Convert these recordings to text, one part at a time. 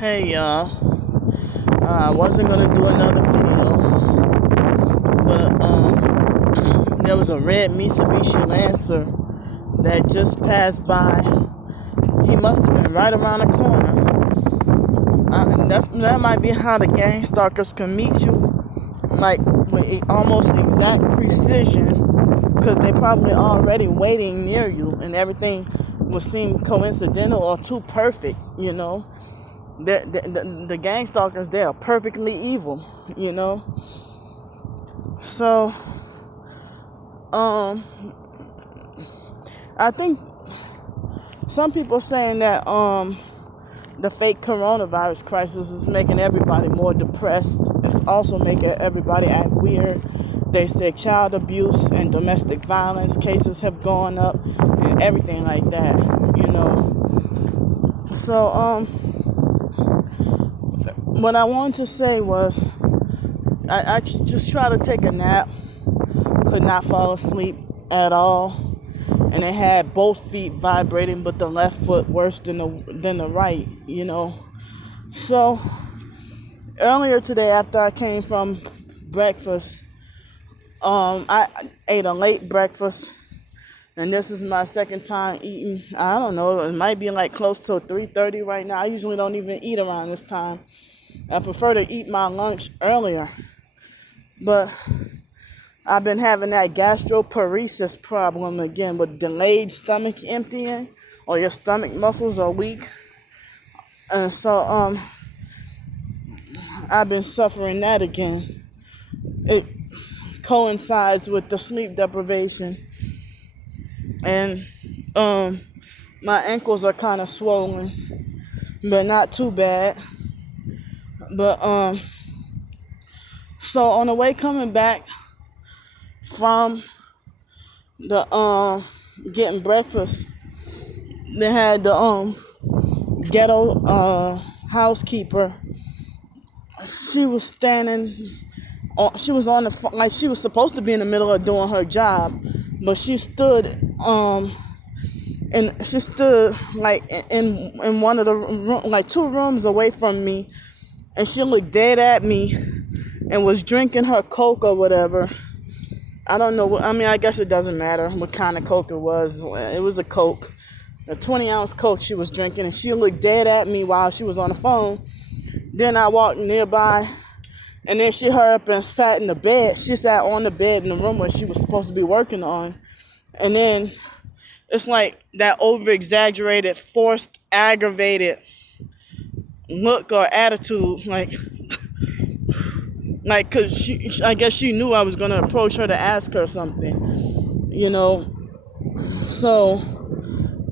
Hey y'all, I wasn't gonna do another video, but there was a red Mitsubishi Lancer that just passed by. He must have been right around the corner. That might be how the gang stalkers can meet you, like with almost exact precision, because they're probably already waiting near you, and everything will seem coincidental or too perfect, you know. The gang stalkers, they are perfectly evil, you know. So, um, I think some people saying that the fake coronavirus crisis is making everybody more depressed. It's also making everybody act weird. They say child abuse and domestic violence cases have gone up and everything like that, you know. So, what I wanted to say was I just tried to take a nap, could not fall asleep at all, and it had both feet vibrating, but the left foot worse than the right, you know. So earlier today, after I came from breakfast, I ate a late breakfast, and this is my second time eating. I don't know, it might be like close to 3:30 right now. I usually don't even eat around this time. I prefer to eat my lunch earlier, but I've been having that gastroparesis problem again with delayed stomach emptying, or your stomach muscles are weak. And so I've been suffering that again. It coincides with the sleep deprivation, and my ankles are kind of swollen, but not too bad. But so on the way coming back from the getting breakfast, they had the ghetto housekeeper. She was standing. She was on the like she was supposed to be in the middle of doing her job, but she stood and she stood like in one of the like two rooms away from me, and she looked dead at me and was drinking her Coke or whatever. I don't know. I mean, I guess it doesn't matter what kind of Coke it was. It was a Coke, a 20-ounce Coke she was drinking, and she looked dead at me while she was on the phone. Then I walked nearby, and then she hurried up and sat in the bed. She sat on the bed in the room where she was supposed to be working on. And then it's like that over-exaggerated, forced, aggravated look or attitude, like, cause I guess she knew I was gonna approach her to ask her something, you know. So,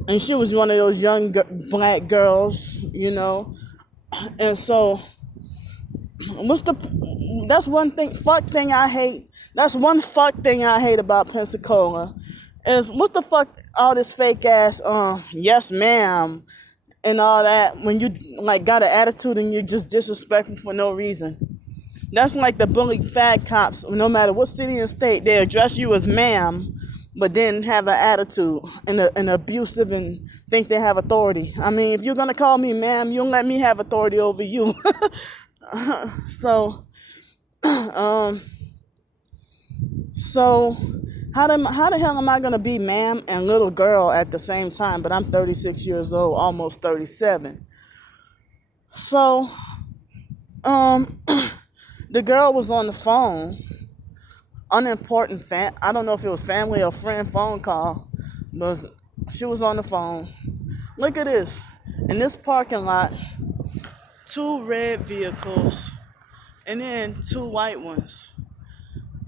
and she was one of those young black girls, you know. And so, that's one thing, fuck thing I hate. That's one fuck thing I hate about Pensacola. Is what the fuck all this fake ass, yes ma'am, and all that, when you like got an attitude and you're just disrespectful for no reason. That's like the bully fat cops. No matter what city and state, they address you as ma'am, but then have an attitude and abusive and think they have authority. I mean, if you're gonna call me ma'am, you'll let me have authority over you. So, so how the hell am I gonna be ma'am and little girl at the same time? But I'm 36 years old, almost 37. So, the girl was on the phone, unimportant I don't know if it was family or friend phone call, but she was on the phone. Look at this. In this parking lot, two red vehicles and then two white ones.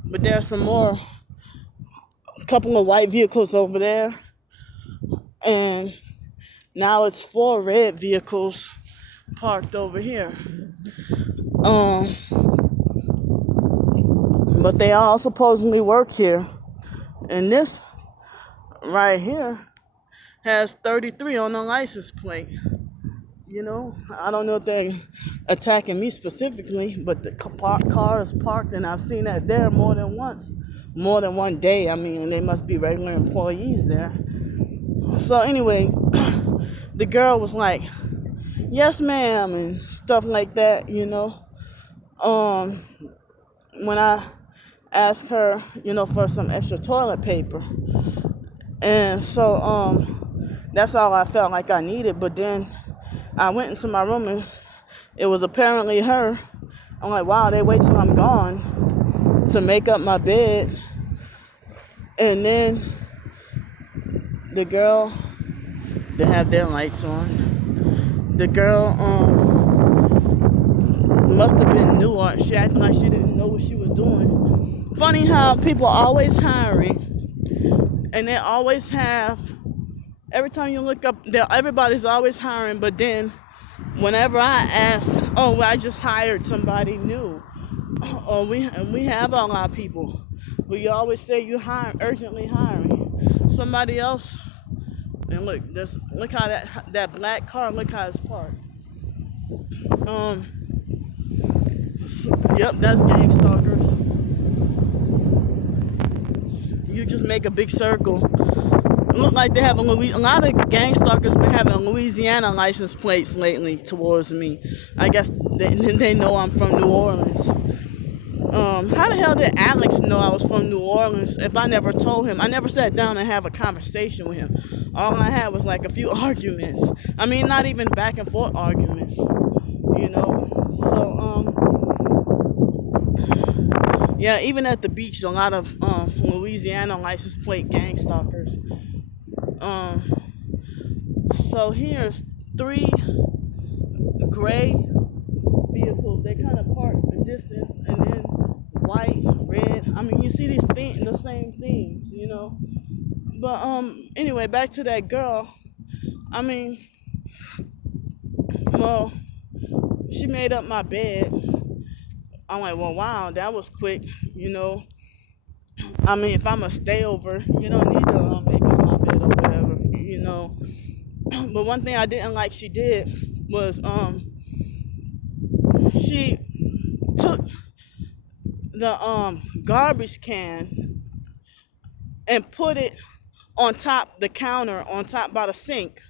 But there's some more, a couple of white vehicles over there, and now it's four red vehicles parked over here. But they all supposedly work here. And this right here has 33 on the license plate. You know, I don't know if they're attacking me specifically, but the car is parked, and I've seen that there more than once, more than one day. I mean, they must be regular employees there. So anyway, the girl was like, yes ma'am and stuff like that, Um, when I asked her, for some extra toilet paper. And so that's all I felt like I needed. But then I went into my room and it was apparently her. I'm like, wow, they wait till I'm gone to make up my bed. And then the girl, they had their lights on. The girl must have been new, or she acted like she didn't know what she was doing. Funny how people are always hiring and they always have, every time you look up, everybody's always hiring, but then whenever I ask, oh, well, I just hired somebody new, or we have a lot of people, but you always say you urgently hiring somebody else. And look how that black car, look how it's parked. Yep, that's gang stalkers. You just make a big circle. It look like they have a lot of gang stalkers been having a Louisiana license plates lately towards me. I guess they know I'm from New Orleans. How the hell did Alex know I was from New Orleans if I never told him? I never sat down and have a conversation with him. All I had was like a few arguments. I mean, not even back and forth arguments, So, yeah, even at the beach, a lot of Louisiana license plate gang stalkers. Um, so here's three gray vehicles. They kind of park a distance, and then white, red. I mean, you see the same themes. But anyway, back to that girl. I mean, well, she made up my bed. I'm like, well, wow, that was quick. I mean, if I'm a stay over, you don't need to make up my bed or whatever. But one thing I didn't like she did was she took the garbage can and put it on top the counter, on top by the sink.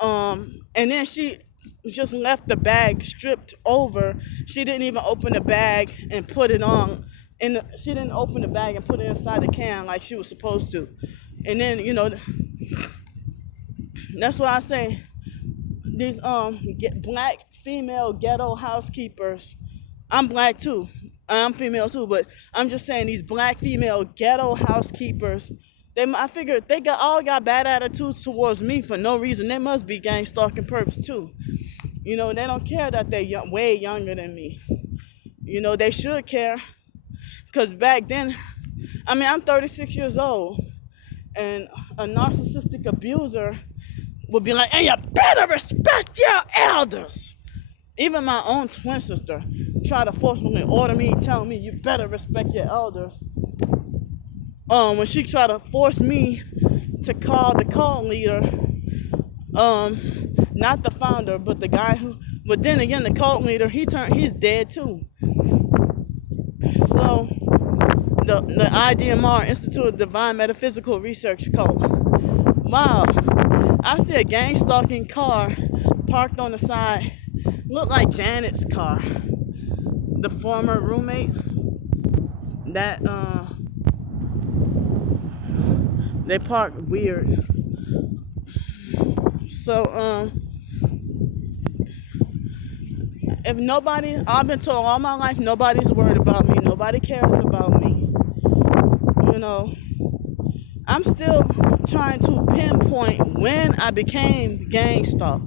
And then she just left the bag stripped over. She didn't even open the bag and put it on. And she didn't open the bag and put it inside the can like she was supposed to. And then, that's why I say these black female ghetto housekeepers. I'm black too. I'm female too, but I'm just saying these black female ghetto housekeepers. I figured they all got bad attitudes towards me for no reason. They must be gang stalking perps too. They don't care that they're way younger than me. They should care, because back then, I mean, I'm 36 years old, and a narcissistic abuser would be like, "Hey, you better respect your elders." Even my own twin sister tried to forcefully order me, telling me, "You better respect your elders." When she tried to force me to call the cult leader, not the founder, but the guy but then again, the cult leader, he's dead too. So, the IDMR, Institute of Divine Metaphysical Research cult. Wow, I see a gang stalking car parked on the side. Looked like Janet's car. The former roommate. That, they parked weird. So, if nobody, I've been told all my life, nobody's worried about me. Nobody cares about me. I'm still trying to pinpoint when I became gang stalk.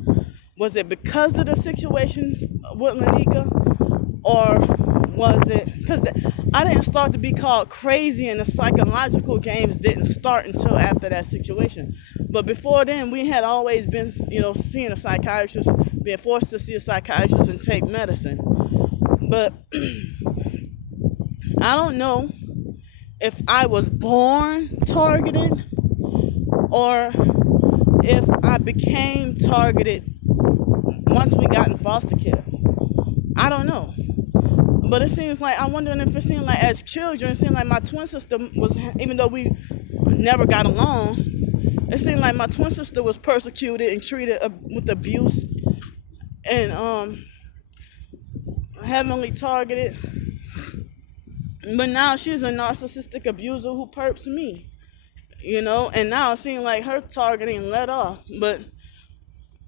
Was it because of the situation with Lanika? Or was it because I didn't start to be called crazy, and the psychological games didn't start until after that situation. But before then, we had always been, seeing a psychiatrist, being forced to see a psychiatrist and take medicine. But I don't know if I was born targeted or if I became targeted once we got in foster care. I don't know. But it seems like, I'm wondering if it seemed like as children, it seemed like my twin sister was, even though we never got along, it seemed like my twin sister was persecuted and treated with abuse and heavily targeted. But now she's a narcissistic abuser who perps me, and now it seems like her targeting let off. But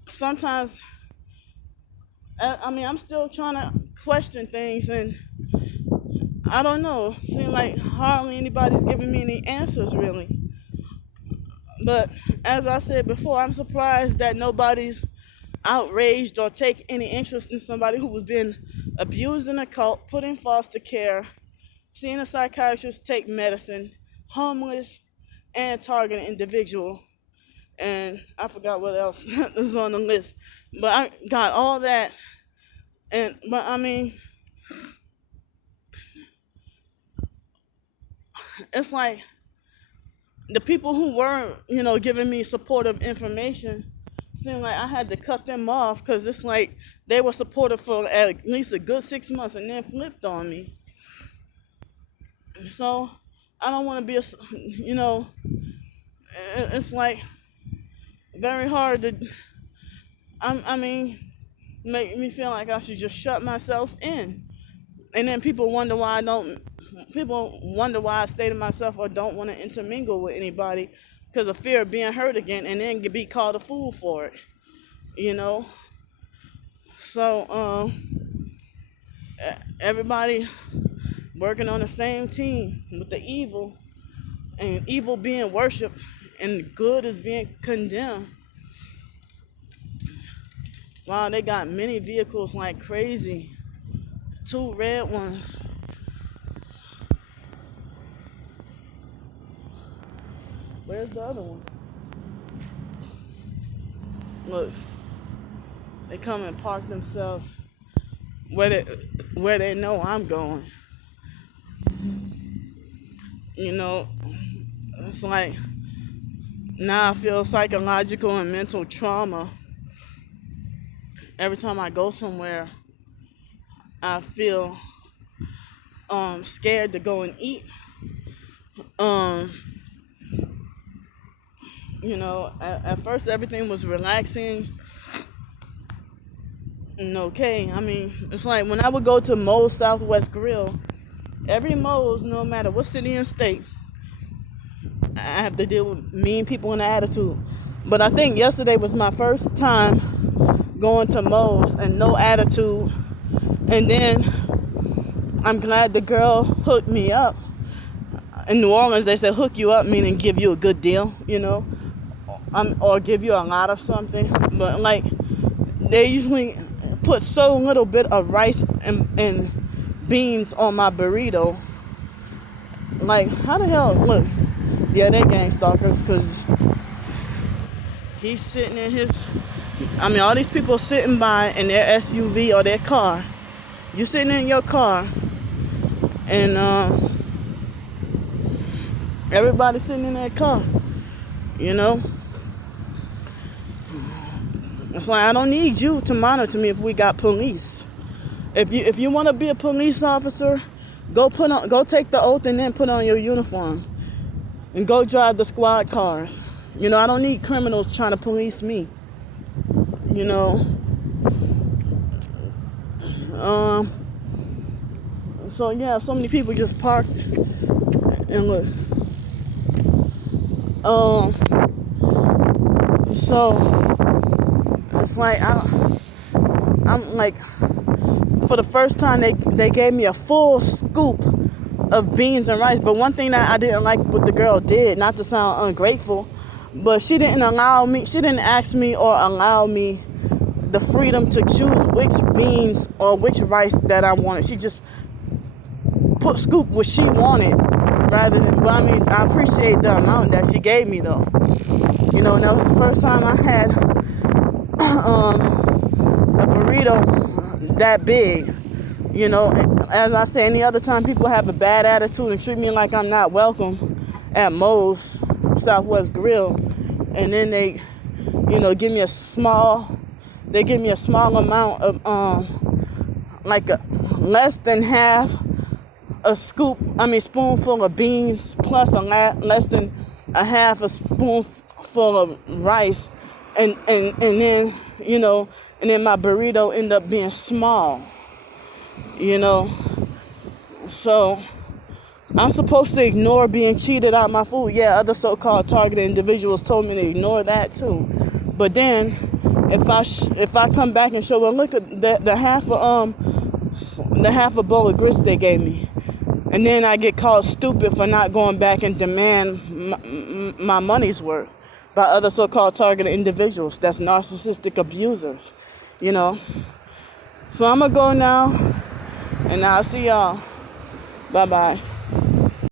sometimes, I mean, I'm still trying to question things, and I don't know. It seems like hardly anybody's giving me any answers, really. But as I said before, I'm surprised that nobody's outraged or take any interest in somebody who was being abused in a cult, put in foster care, seeing a psychiatrist, take medicine, homeless, and targeted individual. And I forgot what else was on the list. But I got all that. But I mean, it's like the people who were, giving me supportive information, seemed like I had to cut them off because it's like they were supportive for at least a good 6 months and then flipped on me. So I don't want to be it's like very hard to, I mean, make me feel like I should just shut myself in. And then people wonder why I stay to myself or don't want to intermingle with anybody because of fear of being hurt again and then be called a fool for it, So, everybody working on the same team with the evil, and evil being worshipped and good is being condemned. Wow, they got many vehicles like crazy. 2 red ones. Where's the other one? Look, they come and park themselves where they know I'm going. It's like now I feel psychological and mental trauma. Every time I go somewhere, I feel scared to go and eat. At first everything was relaxing and okay. I mean, it's like when I would go to Moe's Southwest Grill, every Moe's, no matter what city and state, I have to deal with mean people and attitude. But I think yesterday was my first time going to Moe's and no attitude. And then I'm glad the girl hooked me up. In New Orleans, they say hook you up, meaning give you a good deal, or give you a lot of something. But like, they usually put so little bit of rice and beans on my burrito. Like, how the hell? Look, yeah, they gang stalkers, because he's sitting in his, all these people sitting by in their SUV or their car. You sitting in your car, and everybody sitting in their car, It's like, I don't need you to monitor me if we got police. If you want to be a police officer, go take the oath and then put on your uniform and go drive the squad cars. I don't need criminals trying to police me. So yeah, so many people just parked and look. So it's like I'm like, for the first time they gave me a full scoop of beans and rice. But one thing that I didn't like what the girl did, not to sound ungrateful, but she didn't ask me or allow me the freedom to choose which beans or which rice that I wanted. She just scoop what she wanted rather than, I appreciate the amount that she gave me though. And that was the first time I had a burrito that big. As I say, any other time people have a bad attitude and treat me like I'm not welcome at Moe's Southwest Grill, and then they, give me a small amount of, like less than half a spoonful of beans plus less than a half a spoonful of rice, and then, and then my burrito end up being small, you know. So I'm supposed to ignore being cheated out my food. Yeah, other so-called targeted individuals told me to ignore that too. But then, if I come back and show, well, look at the half a bowl of grits they gave me, and then I get called stupid for not going back and demand my money's worth by other so-called targeted individuals. That's narcissistic abusers, you know. So I'm gonna go now, and I'll see y'all. Bye bye.